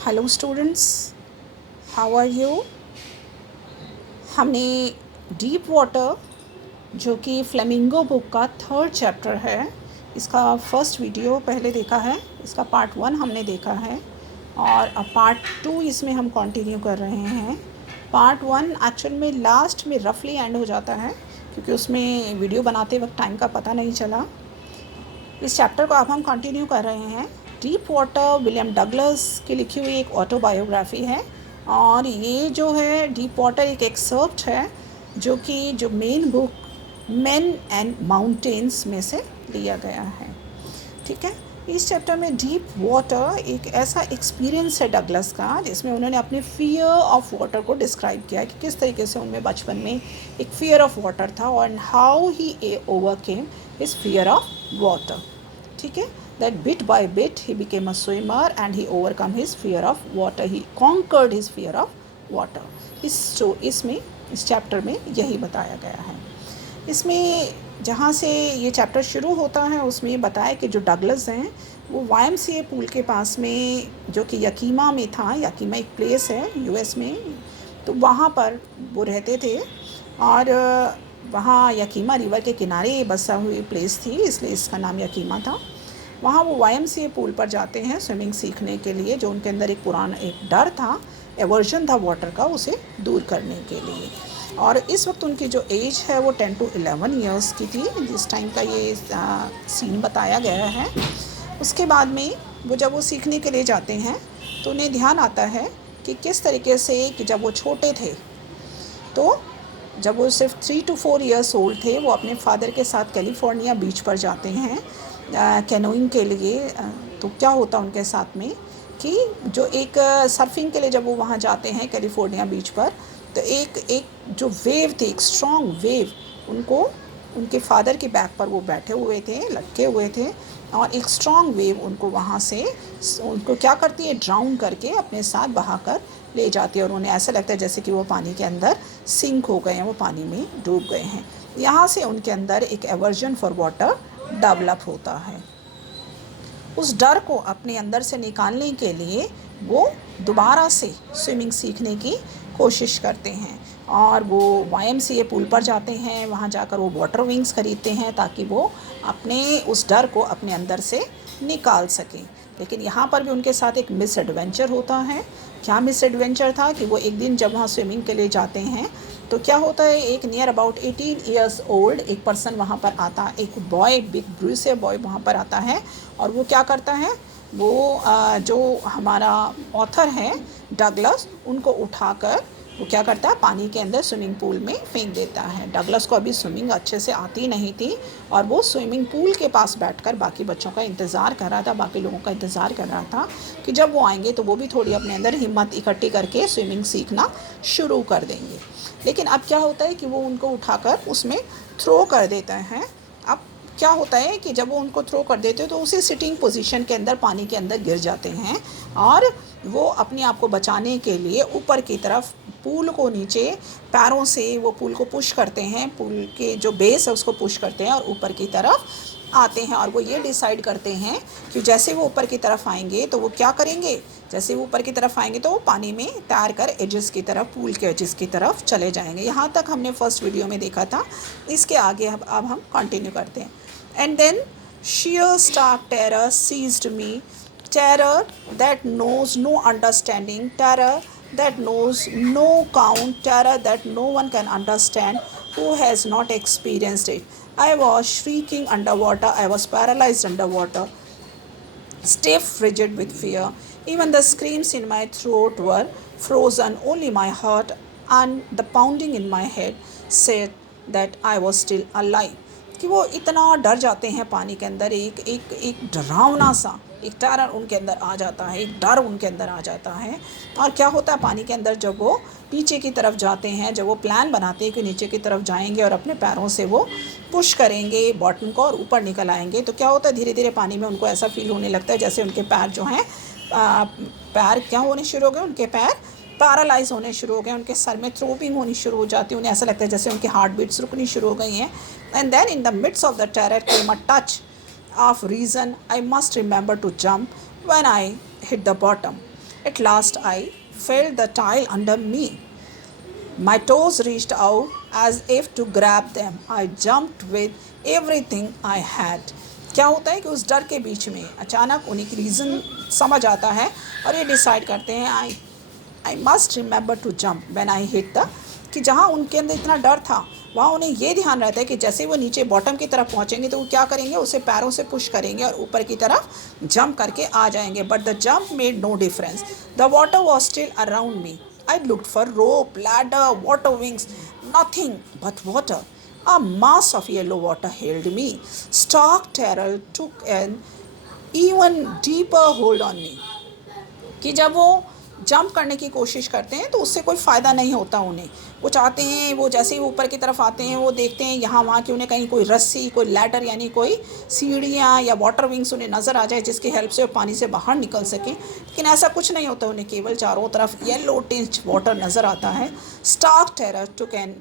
Hello students, how are you. हमने deep water, जो कि फ्लेमिंगो बुक का 3rd चैप्टर है, इसका फर्स्ट वीडियो पहले देखा है। इसका पार्ट 1 हमने देखा है और अब पार्ट 2 इसमें हम कंटिन्यू कर रहे हैं। पार्ट 1 एक्चुअल में लास्ट में रफली एंड हो जाता है, क्योंकि उसमें वीडियो बनाते वक्त टाइम का पता नहीं चला। इस चैप्टर को अब हम कंटिन्यू कर रहे हैं। डीप वाटर विलियम डगलस की लिखी हुई एक ऑटोबायोग्राफी है, और ये जो है डीप वाटर एक एक्सर्प्ट है जो main book main and mountains में से लिया गया है। ठीक है, इस चैप्टर में डीप वाटर एक ऐसा एक्सपीरियंस है डगलस का, जिसमें उन्होंने अपने फियर ऑफ वाटर को डिस्क्राइब किया है कि किस तरीके से उनमें बचपन में एक फियर ऑफ वाटर था और how he overcame his fear of water. ठीक है, that bit by bit he became a swimmer and he overcome his fear of water, he conquered his fear of water। इस chapter में यही बताया गया है। इसमें जहाँ से ये चैप्टर शुरू होता है उसमें ये बताया कि जो डगलस हैं वो YMCA पूल के पास में, जो कि यकीमा में था, यकीमा एक प्लेस है यूएस में, तो वहाँ पर वो रहते थे। और वहाँ यकीमा रिवर के किनारे बसा हुई प्लेस थी, इसलिए इसका नाम यकीमा था। वहाँ वो YMCA पूल पर जाते हैं स्विमिंग सीखने के लिए, जो उनके अंदर एक पुराना एक डर था, एवर्जन था वाटर का, उसे दूर करने के लिए। और इस वक्त उनकी जो एज है वो 10 to 11 ईयर्स की थी, जिस टाइम का ये सीन बताया गया है। उसके बाद में वो जब वो सीखने के लिए जाते हैं तो उन्हें ध्यान आता है कि किस तरीके से, कि जब वो छोटे थे, तो जब वो सिर्फ 3 to 4 ईयर्स ओल्ड थे, वो अपने फादर के साथ कैलिफोर्निया बीच पर जाते हैं कैनोइंग के लिए। तो क्या होता उनके साथ में कि जो एक सर्फिंग के लिए जब वो वहाँ जाते हैं कैलिफोर्निया बीच पर, तो एक जो वेव थी, एक स्ट्रॉन्ग वेव, उनको उनके फादर के बैक पर वो बैठे हुए थे, लटके हुए थे, और एक स्ट्रॉन्ग वेव उनको वहाँ से उनको क्या करती है, ड्राउन करके अपने साथ बहा कर ले जाती है, और उन्हें ऐसा लगता है जैसे कि वो पानी के अंदर सिंक हो गए हैं, वो पानी में डूब गए हैं। यहाँ से उनके अंदर एक एवर्जन फॉर वाटर डेवलप होता है। उस डर को अपने अंदर से निकालने के लिए वो दोबारा से स्विमिंग सीखने की कोशिश करते हैं, और वो YMCA पूल पर जाते हैं। वहाँ जाकर वो वाटर विंग्स खरीदते हैं ताकि वो अपने उस डर को अपने अंदर से निकाल सकें। लेकिन यहाँ पर भी उनके साथ एक मिस एडवेंचर होता है। क्या मिस एडवेंचर था कि वो एक दिन जब वहाँ स्विमिंग के लिए जाते हैं तो क्या होता है, एक नियर अबाउट 18 ईयर्स ओल्ड एक पर्सन वहाँ पर आता है, एक बॉय, बिग ब्रूसे बॉय वहाँ पर आता है, और वो क्या करता है, वो जो हमारा ऑथर है डगलस, उनको उठाकर वो क्या करता है, पानी के अंदर स्विमिंग पूल में फेंक देता है। डगलस को अभी स्विमिंग अच्छे से आती नहीं थी, और वो स्विमिंग पूल के पास बैठकर बाकी बच्चों का इंतज़ार कर रहा था, बाकी लोगों का इंतज़ार कर रहा था कि जब वो आएंगे तो वो भी थोड़ी अपने अंदर हिम्मत इकट्ठी करके स्विमिंग सीखना शुरू कर देंगे। लेकिन अब क्या होता है कि वो उनको उठाकर उसमें थ्रो कर देते हैं। अब क्या होता है कि जब वो उनको थ्रो कर देते हैं तो उसी सिटिंग पोजीशन के अंदर पानी के अंदर गिर जाते हैं, और वो अपने आप को बचाने के लिए ऊपर की तरफ पूल को नीचे पैरों से वो पूल को पुश करते हैं, पूल के जो बेस है उसको पुश करते हैं और ऊपर की तरफ आते हैं। और वो ये डिसाइड करते हैं कि जैसे वो ऊपर की तरफ आएंगे तो वो क्या करेंगे, जैसे वो ऊपर की तरफ आएंगे तो वो पानी में तैर कर एजेस की तरफ, पूल के एजेस की तरफ चले जाएंगे। यहाँ तक हमने फर्स्ट वीडियो में देखा था। इसके आगे अब हम कंटिन्यू करते हैं। And then sheer stark terror seized me, terror that knows no understanding, terror that knows no count, terror that no one can understand who has not experienced it. I was shrieking underwater, I was paralyzed underwater, stiff, rigid with fear. Even the screams in my throat were frozen, only my heart and the pounding in my head said that I was still alive. कि वो इतना डर जाते हैं पानी के अंदर, एक डरावना सा एक टेरर उनके अंदर आ जाता है, एक डर उनके अंदर आ जाता है। और क्या होता है पानी के अंदर, जब वो नीचे की तरफ जाते हैं, जब वो प्लान बनाते हैं कि नीचे की तरफ जाएंगे और अपने पैरों से वो पुश करेंगे बॉटम को और ऊपर निकल आएंगे, तो क्या होता है, धीरे धीरे पानी में उनको ऐसा फील होने लगता है जैसे उनके पैर जो हैं, पैर क्या होने शुरू हो गए, उनके पैर पैरालाइज होने शुरू हो गए, उनके सर में थ्रोपिंग होनी शुरू हो जाती है, उन्हें ऐसा लगता है जैसे उनके हार्ट बीट्स रुकनी शुरू हो गई हैं। And then in the midst of the terror came a touch of reason. I must remember to jump when I hit the bottom. At last I felt the tile under me. My toes reached out as if to grab them. I jumped with everything I had. क्या होता है कि उस डर के बीच में अचानक उन्हीं की रीज़न समझ आता है और ये डिसाइड करते हैं I must remember to jump when I hit the, कि जहाँ उनके अंदर इतना डर था वहाँ उन्हें ये ध्यान रहता है कि जैसे वो नीचे बॉटम की तरफ पहुँचेंगे तो वो क्या करेंगे, उसे पैरों से पुश करेंगे और ऊपर की तरफ जंप करके आ जाएंगे. But the jump made no difference. The water was still around me. I looked for rope, ladder, water wings, nothing but water. A mass of yellow water held me. Stark terror took an even deeper hold on me. कि जब वो jump करने की कोशिश करते हैं तो उससे कोई फ़ायदा नहीं होता उन्हें. वो चाहते हैं, वो जैसे ही ऊपर की तरफ आते हैं वो देखते हैं यहाँ वहाँ कि उन्हें कहीं कोई रस्सी, कोई लैडर यानी कोई सीढ़ियाँ या वाटर विंग्स उन्हें नज़र आ जाए जिसकी हेल्प से वो पानी से बाहर निकल सकें. लेकिन ऐसा कुछ नहीं होता. उन्हें केवल चारों तरफ येलो टिंट वाटर नज़र आता है. Stark terror took an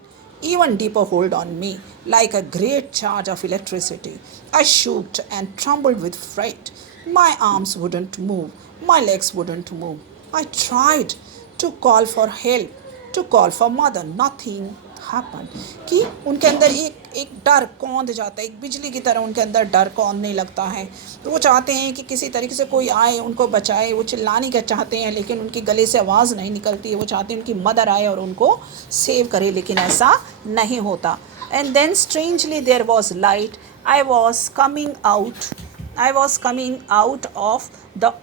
even deeper hold on me, like a great charge of electricity. I shook and trembled with fright. My arms wouldn't move, my legs wouldn't move. I tried to call for help, to call for mother. Nothing happened. कि उनके अंदर एक डर कौंध जाता है, एक बिजली की तरह उनके अंदर डर कौंधने लगता है. तो वो चाहते हैं कि किसी तरीके से कोई आए उनको बचाए. वो चिल्लाने का चाहते हैं लेकिन उनकी गले से आवाज़ नहीं निकलती है. वो चाहते हैं उनकी मदर आए और उनको सेव करे, लेकिन ऐसा नहीं होता. And then strangely there was light. I was coming out of the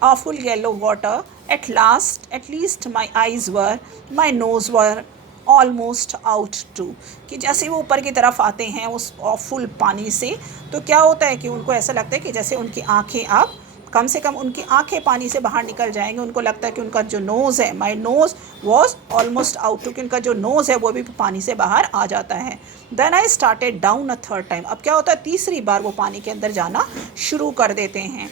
awful yellow water. At least my eyes were, my nose were almost out too. कि जैसे वो ऊपर की तरफ आते हैं उस awful पानी से तो क्या होता है कि उनको ऐसा लगता है कि जैसे उनकी आंखें अब कम से कम उनकी आंखें पानी से बाहर निकल जाएंगी. उनको लगता है कि उनका जो नोज़ है, my nose was almost out too, कि उनका जो नोज़ है वो भी पानी से बाहर आ जाता है. Then I started down a third time. अब क्या होता है, तीसरी बार वो पानी के अंदर जाना शुरू कर देते हैं.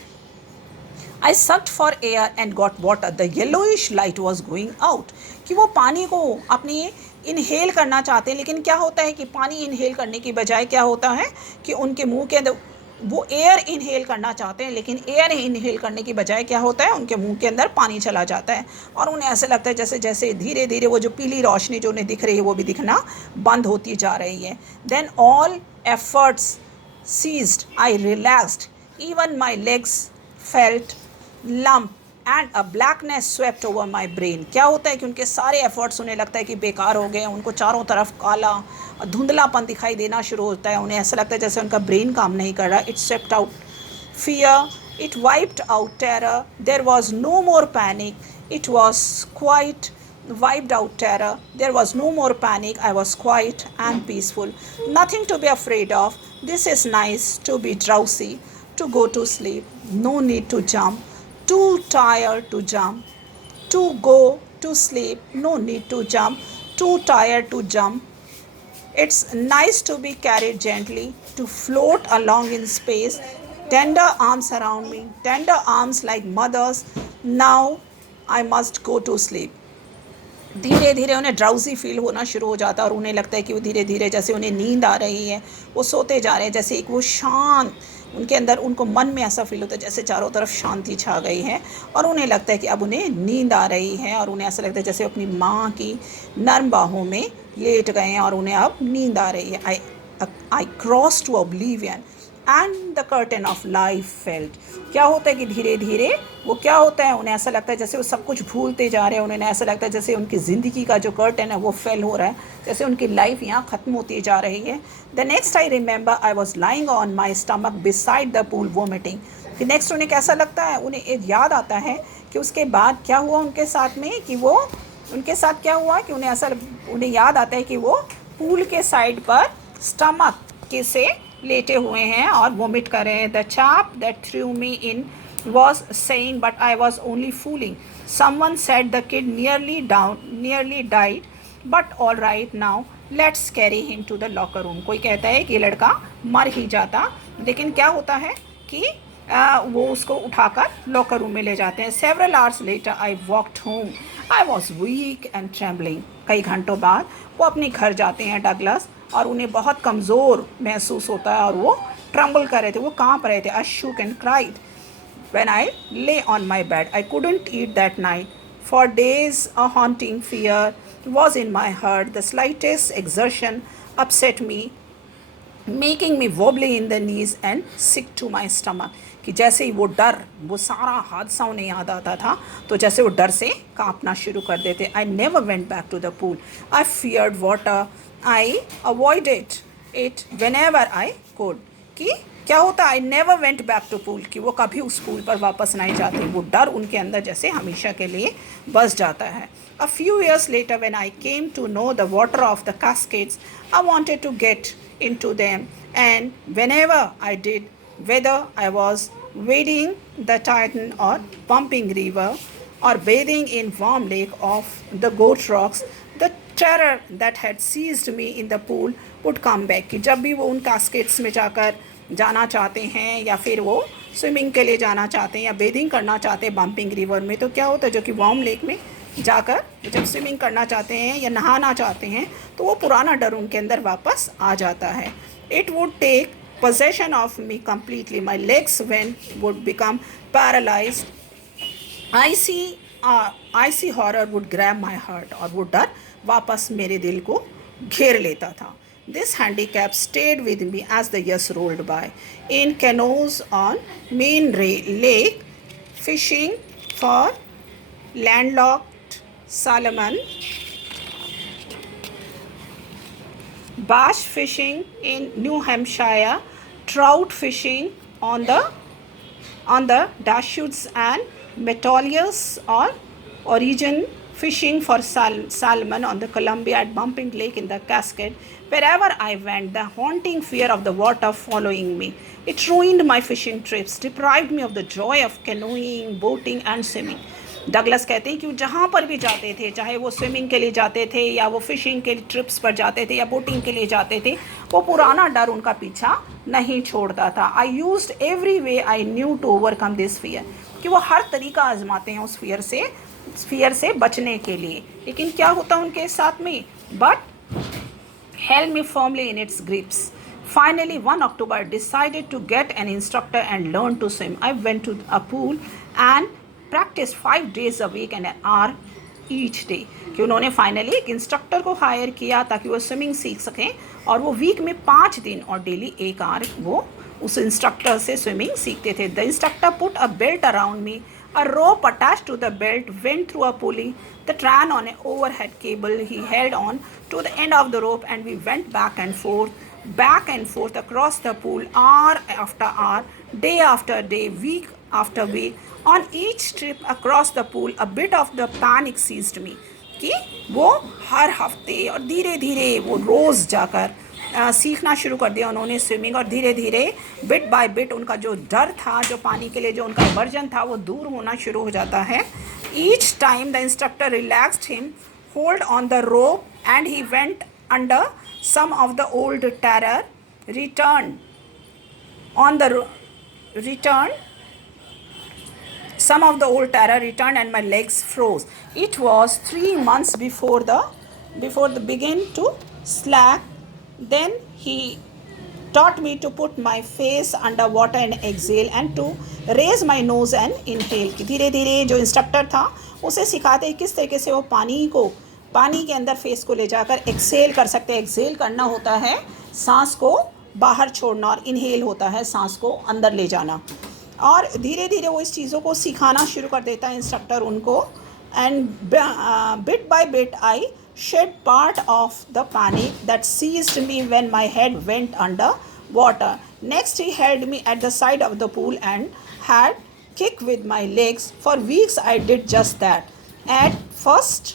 I sucked for air and got water. The yellowish light was going out. कि वो पानी को अपनी इनहेल करना चाहते हैं, लेकिन क्या होता है कि पानी इनहेल करने की बजाय क्या होता है कि उनके मुंह के अंदर वो एयर इनहेल करना चाहते हैं, लेकिन एयर इनहेल करने की बजाय क्या होता है, उनके मुंह के अंदर पानी चला जाता है. और उन्हें ऐसा लगता है जैसे जैसे धीरे धीरे वो जो पीली रोशनी जो उन्हें दिख रही है वो भी दिखना बंद होती जा रही है. Then all efforts ceased. I relaxed. Even my legs felt lump and a blackness swept over my brain. क्या होता है कि उनके सारे एफर्ट्स उन्हें लगता है कि बेकार हो गए. उनको चारों तरफ काला धुंधलापन दिखाई देना शुरू होता है. उन्हें ऐसा लगता है जैसे उनका ब्रेन काम नहीं कर रहा. It swept out fear. It wiped out terror. There was no more panic. It was quite wiped out terror. There was no more panic. I was quiet and peaceful. Nothing to be afraid of. This is nice to be drowsy, to go to sleep. No need to jump. Too tired to jump. To go to sleep. No need to jump. Too tired to jump. It's nice to be carried gently, to float along in space. Tender arms around me. Tender arms like mothers. Now I must go to sleep. धीरे धीरे उन्हें drowsy feel होना शुरू हो जाता है और उन्हें लगता है कि वो धीरे धीरे जैसे उन्हें नींद आ रही है, वो सोते जा रहे हैं. जैसे एक वो शांत उनके अंदर, उनको मन में ऐसा फील होता है जैसे चारों तरफ शांति छा गई है और उन्हें लगता है कि अब उन्हें नींद आ रही है. और उन्हें ऐसा लगता है जैसे अपनी माँ की नर्म बाहों में लेट गए हैं और उन्हें अब नींद आ रही है. I cross to oblivion and the curtain of life felt. क्या होता है कि धीरे धीरे वो क्या होता है, उन्हें ऐसा लगता है जैसे वो सब कुछ भूलते जा रहे हैं. उन्हें ऐसा लगता है जैसे उनकी ज़िंदगी का जो कर्टन है वो फेल हो रहा है, जैसे उनकी लाइफ यहाँ ख़त्म होती जा रही है. The next I remember I was lying on my stomach beside the pool vomiting. कि नेक्स्ट उन्हें कैसा लगता है, उन्हें एक याद आता है कि उसके बाद क्या हुआ उनके साथ में, कि वो उनके साथ क्या हुआ कि उन्हें याद आता है कि वो पूल के साइड पर स्टमक के से लेटे हुए हैं और वोमिट कर रहे हैं. The chap that threw me in was saying but I was only fooling. Someone said the kid nearly died but all right now let's carry him to the locker room. कोई कहता है कि ये लड़का मर ही जाता, लेकिन क्या होता है कि वो उसको उठाकर लॉकर रूम में ले जाते हैं. Several hours later I walked home. I was weak and trembling. कई घंटों बाद वो अपने घर जाते हैं डगलस और उन्हें बहुत कमज़ोर महसूस होता है और वो ट्रम्बल कर रहे थे, वो काँप रहे थे. I shook and cried. when I lay on my bed. I couldn't eat that night. For days, a haunting fear was in my heart. The slightest exertion upset me, making me wobbly in the knees and sick to my stomach. कि जैसे ही वो डर, वो सारा हादसा उन्हें याद आता था, तो जैसे वो डर से कांपना शुरू कर देते. I never went back to the pool. I feared water. I avoided it whenever I could. कि क्या होता, I never went back to pool, कि वो कभी उस पूल पर वापस नहीं जाते. वो डर उनके अंदर जैसे हमेशा के लिए बस जाता है. A few years later, when I came to know the water of the cascades, I wanted to get into them, and whenever I did, whether I was wading the Titan or pumping river or bathing in warm lake of the goat rocks, the terror that had seized me in the pool would come back. कि जब भी वो उन cascades में जाकर जाना चाहते हैं, या फिर वो स्विमिंग के लिए जाना चाहते हैं, या बेदिंग करना चाहते हैं बम्पिंग रिवर में, तो क्या होता है, जो कि वार्म लेक में जाकर जब स्विमिंग करना चाहते हैं या नहाना चाहते हैं, तो वो पुराना डर उनके अंदर वापस आ जाता है. It would take possession of me completely. My legs would become paralyzed. Icy horror would grab my heart. और वो डर वापस मेरे दिल को घेर लेता था. This handicap stayed with me as the years rolled by. In canoes on main lake, fishing for landlocked salmon, bass fishing in New Hampshire, trout fishing on the Deschutes and Metolius, or origin fishing for salmon on the Columbia at Bumping Lake in the Cascade. Wherever I went, the haunting fear of the water following me. It ruined my fishing trips, deprived me of the joy of canoeing, boating and swimming. Douglas कहते हैं कि जहाँ पर भी जाते थे, चाहे वो स्विमिंग के लिए जाते थे, या वो फिशिंग के ट्रिप्स पर जाते थे, या बोटिंग के लिए जाते थे, वो पुराना डर उनका पीछा नहीं छोड़ता था. I used every way I knew to overcome this fear. कि वो हर तरीका आजमाते हैं उस फियर से बचने के लिए. लेकिन क्या होता उनके साथ में, but held me firmly in its grips. Finally, one October, I decided to get an instructor and learn to swim. I went to a pool and practiced 5 days a week and an hour each day. कि उन्होंने finally एक instructor को higher किया ताकि वो swimming सीख सकें, और वो वीक में 5 दिन और डेली 1 आवर वो उस इंस्ट्रक्टर से स्विमिंग सीखते थे. The instructor put a belt around me. A rope attached to the belt went through a pulley that ran on an overhead cable. He held on to the end of the rope, and we went back and forth across the pool, hour after hour, day after day, week after week. On each trip across the pool, a bit of the panic seized me. कि वो हर हफ्ते और धीरे धीरे वो रोज़ जाकर सीखना शुरू कर दिया उन्होंने स्विमिंग, और धीरे धीरे बिट बाय बिट उनका जो डर था, जो पानी के लिए जो उनका वर्जन था, वो दूर होना शुरू हो जाता है. Each time the instructor relaxed him hold on the rope and he went under some of the old terror return on the return. Some of the old terror returned and my legs froze. It was 3 months before the begin to slack. Then he taught me to put my face under water and exhale, and to raise my nose and inhale. कि धीरे धीरे जो instructor था उसे सिखाते किस तरीके से वो पानी के अंदर फेस को ले जाकर एक्सेल कर सकते हैं. एक्सेल करना होता है सांस को बाहर छोड़ना, और इनहेल होता है सांस को अंदर ले जाना. और धीरे धीरे वो इस चीज़ों को सिखाना शुरू कर देता है इंस्ट्रक्टर उनको. And bit by bit I shed part of the panic that seized me when my head went under water. Next, he held me at the side of the pool and had kicked with my legs. For weeks, I did just that. At first,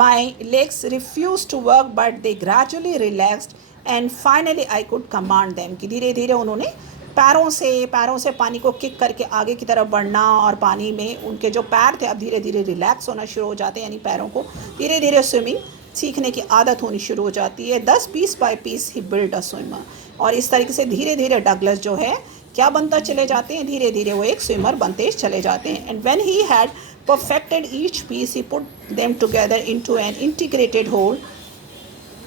my legs refused to work, but they gradually relaxed, and finally, I could command them. कि धीरे धीरे उन्होंने पैरों से पानी को kick करके आगे की तरफ बढ़ना, और पानी में उनके जो पैर थे अब धीरे धीरे रिलैक्स होना शुरू हो जाते हैं, यानी पैरों को धीरे धीरे स्विमिंग सीखने की आदत होनी शुरू हो जाती है. 10 piece by piece he build a swimmer. और इस तरीके से धीरे धीरे डगलस जो है क्या बनता चले जाते हैं, धीरे धीरे वो एक स्विमर बनते चले जाते हैं. And when he had perfected each piece, he put them together into an integrated whole.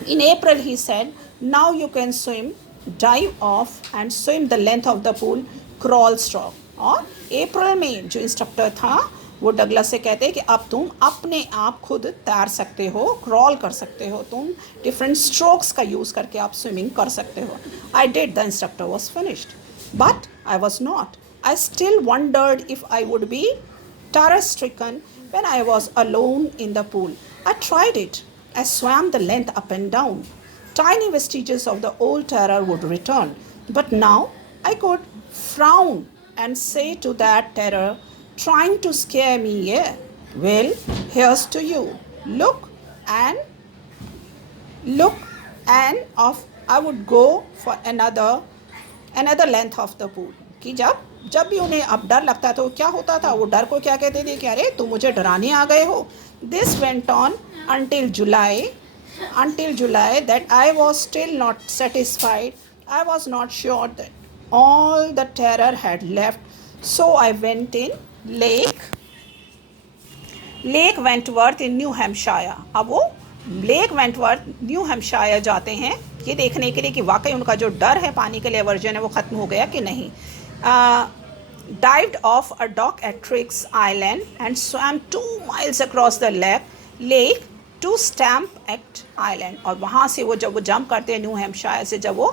In April, he said, now you can swim, dive off and swim the length of the pool, crawl, stroke. और अप्रैल में जो instructor था वो Douglas से कहते हैं कि अब तुम अपने आप खुद तैर सकते हो, क्रॉल कर सकते हो, तुम डिफरेंट स्ट्रोक्स का यूज़ करके आप स्विमिंग कर सकते हो. I did. The instructor was finished but I was not. I still wondered if I would be terror stricken when I was alone in the pool. I tried it. I swam the length up and down. Tiny vestiges of the old terror would return. But now I could frown and say to that terror, trying to scare me, yeah, well, here's to you. Look and off I would go for another length of the pool. कि जब भी उन्हें अब डर लगता था, क्या होता था, वो डर को क्या कहते थे कि अरे तुम मुझे डराने आ गए हो. This went on until July that I was still not satisfied. I was not sure that all the terror had left, so I went in lake Wentworth in new Hampshire. अब वो लेक वेंटवर्थ न्यू हैम्पशायर जाते हैं ये देखने के लिए कि वाकई उनका जो डर है पानी के लिए वर्जन है वो ख़त्म हो गया कि नहीं. Dived off a dock at Triggs Island and swam 2 miles across the lake to Stamp Island. और वहाँ से वो जब वो जंप करते हैं न्यू हैम्पशायर से, जब वो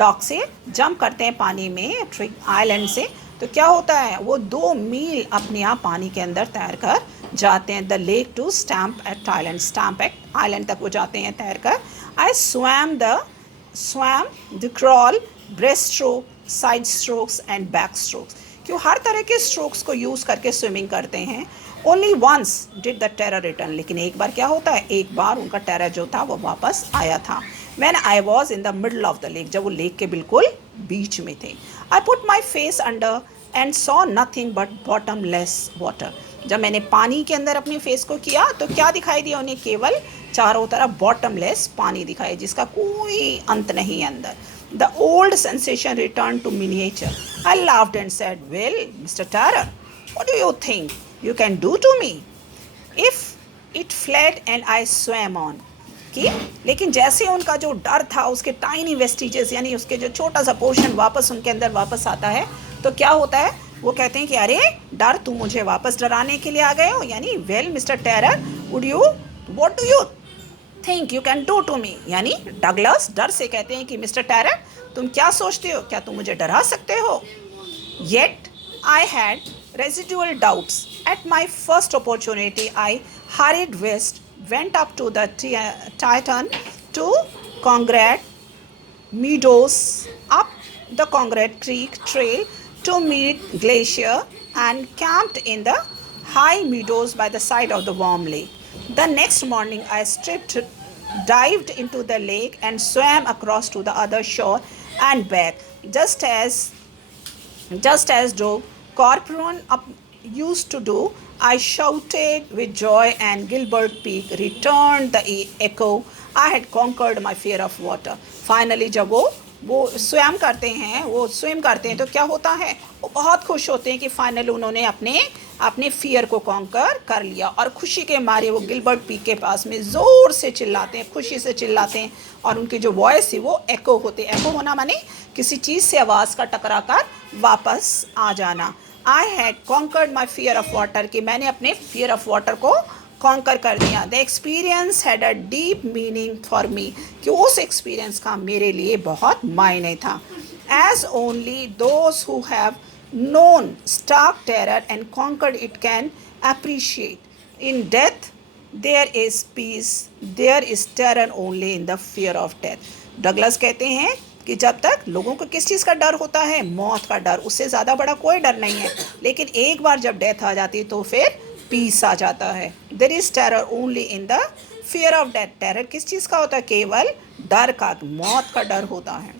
डॉक से जंप करते हैं पानी में ट्रिग आइलैंड से, तो क्या होता है, वो 2 मील अपने आप पानी के अंदर तैर कर जाते हैं. The lake to stamp island तक वो जाते हैं तैर कर. I swam the crawl, breaststroke, side strokes and back strokes. क्यों हर तरह के स्ट्रोक्स को यूज़ करके स्विमिंग करते हैं. Only once did the terror return. लेकिन एक बार क्या होता है, एक बार उनका टेरर जो था वो वापस आया था. When I was in the middle of the lake, जब वो लेक के बिल्कुल बीच में थे. I put my face under and saw nothing but bottomless water. जब मैंने पानी के अंदर अपने फेस को किया तो क्या दिखाई दिया उन्हें, केवल चारों तरफ बॉटमलेस पानी दिखाई जिसका कोई अंत नहीं है अंदर. The old sensation returned to miniature. I laughed and said, well, Mr. Terror, what do you think you can do to me? If it fled and I swam on. कि लेकिन जैसे उनका जो डर था उसके टाइनी वेस्टिजेस यानी उसके जो छोटा सा पोर्शन वापस उनके अंदर वापस आता है, तो क्या होता है, वो कहते हैं कि अरे डर, तुम मुझे वापस डराने के लिए आ गए हो. यानी well mister terror, what do you think you can do to me. यानी डगलस डर से कहते हैं कि मिस्टर टेरर, तुम क्या सोचते हो, क्या तुम मुझे डरा सकते हो. Yet I had residual doubts. At my first opportunity I hurried west, went up to the Titan to Congrad Meadows, up the Congrad Creek Trail to Mead Glacier, and camped in the high meadows by the side of the warm lake. The next morning I dived into the lake and swam across to the other shore and back, just as Doug Corcoran used to do. I shouted with joy, and Gilbert Peak returned the echo. I had conquered my fear of water. Finally, जब वो स्वयं करते हैं, वो swim करते हैं, तो क्या होता है, वो बहुत खुश होते हैं कि फाइनली उन्होंने अपने फियर को कॉन्कर कर लिया. और खुशी के मारे वो गिलबर्ट पीक के पास में ज़ोर से चिल्लाते हैं, खुशी से चिल्लाते हैं, और उनकी जो वॉइस है वो एको होते. एको होना माने किसी चीज़ से आवाज़ का टकरा कर वापस आ जाना. I had conquered my fear of water, कि मैंने अपने फियर ऑफ वाटर को कॉन्कर कर दिया. The experience had a deep meaning for me, कि उस एक्सपीरियंस का मेरे लिए बहुत मायने था. As only those who have known stark terror and conquered it can appreciate. In death there is peace, there is terror only in the fear of death. Douglas कहते हैं कि जब तक लोगों को किस चीज़ का डर होता है, मौत का डर, उससे ज़्यादा बड़ा कोई डर नहीं है. लेकिन एक बार जब डेथ आ जाती है तो फिर पीस आ जाता है. There is terror only in the fear of death. टेरर किस चीज़ का होता है, केवल डर का, मौत का डर होता है.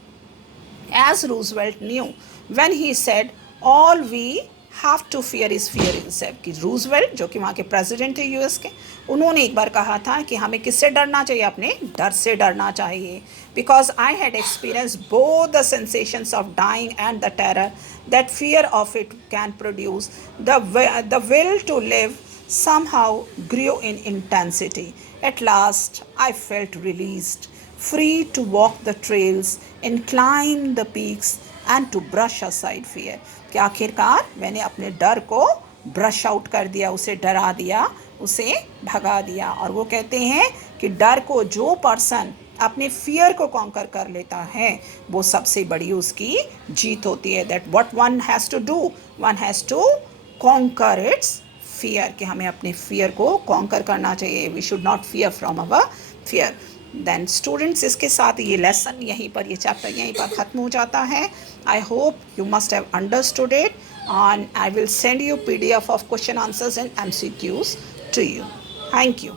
As Roosevelt knew when he said all we have to fear is fear itself. कि रूजवेल्ट जो कि वहाँ के प्रेसिडेंट थे यूएस के, उन्होंने एक बार कहा था कि हमें किससे डरना चाहिए, अपने डर से डरना चाहिए. Because I had experience both the sensations of dying and the terror that fear of it can produce. The will to live somehow grew in intensity. At last I felt released, free to walk the trails and climb the peaks and to brush aside fear. कि आखिरकार मैंने अपने डर को brush out कर दिया, उसे डरा दिया, उसे भगा दिया। और वो कहते हैं कि डर को जो पर्सन अपने फियर को कॉन्कर कर लेता है वो सबसे बड़ी उसकी जीत होती है। That what one has to do, one has to conquer its fear, कि हमें अपने फियर को कॉन्कर करना चाहिए। We should not fear from our fear. Then students, इसके साथ ये लेसन यहीं पर, ये चैप्टर यहीं पर ख़त्म हो जाता है। I hope you must have understood it and I will send you PDF of question answers and MCQs to you. Thank you.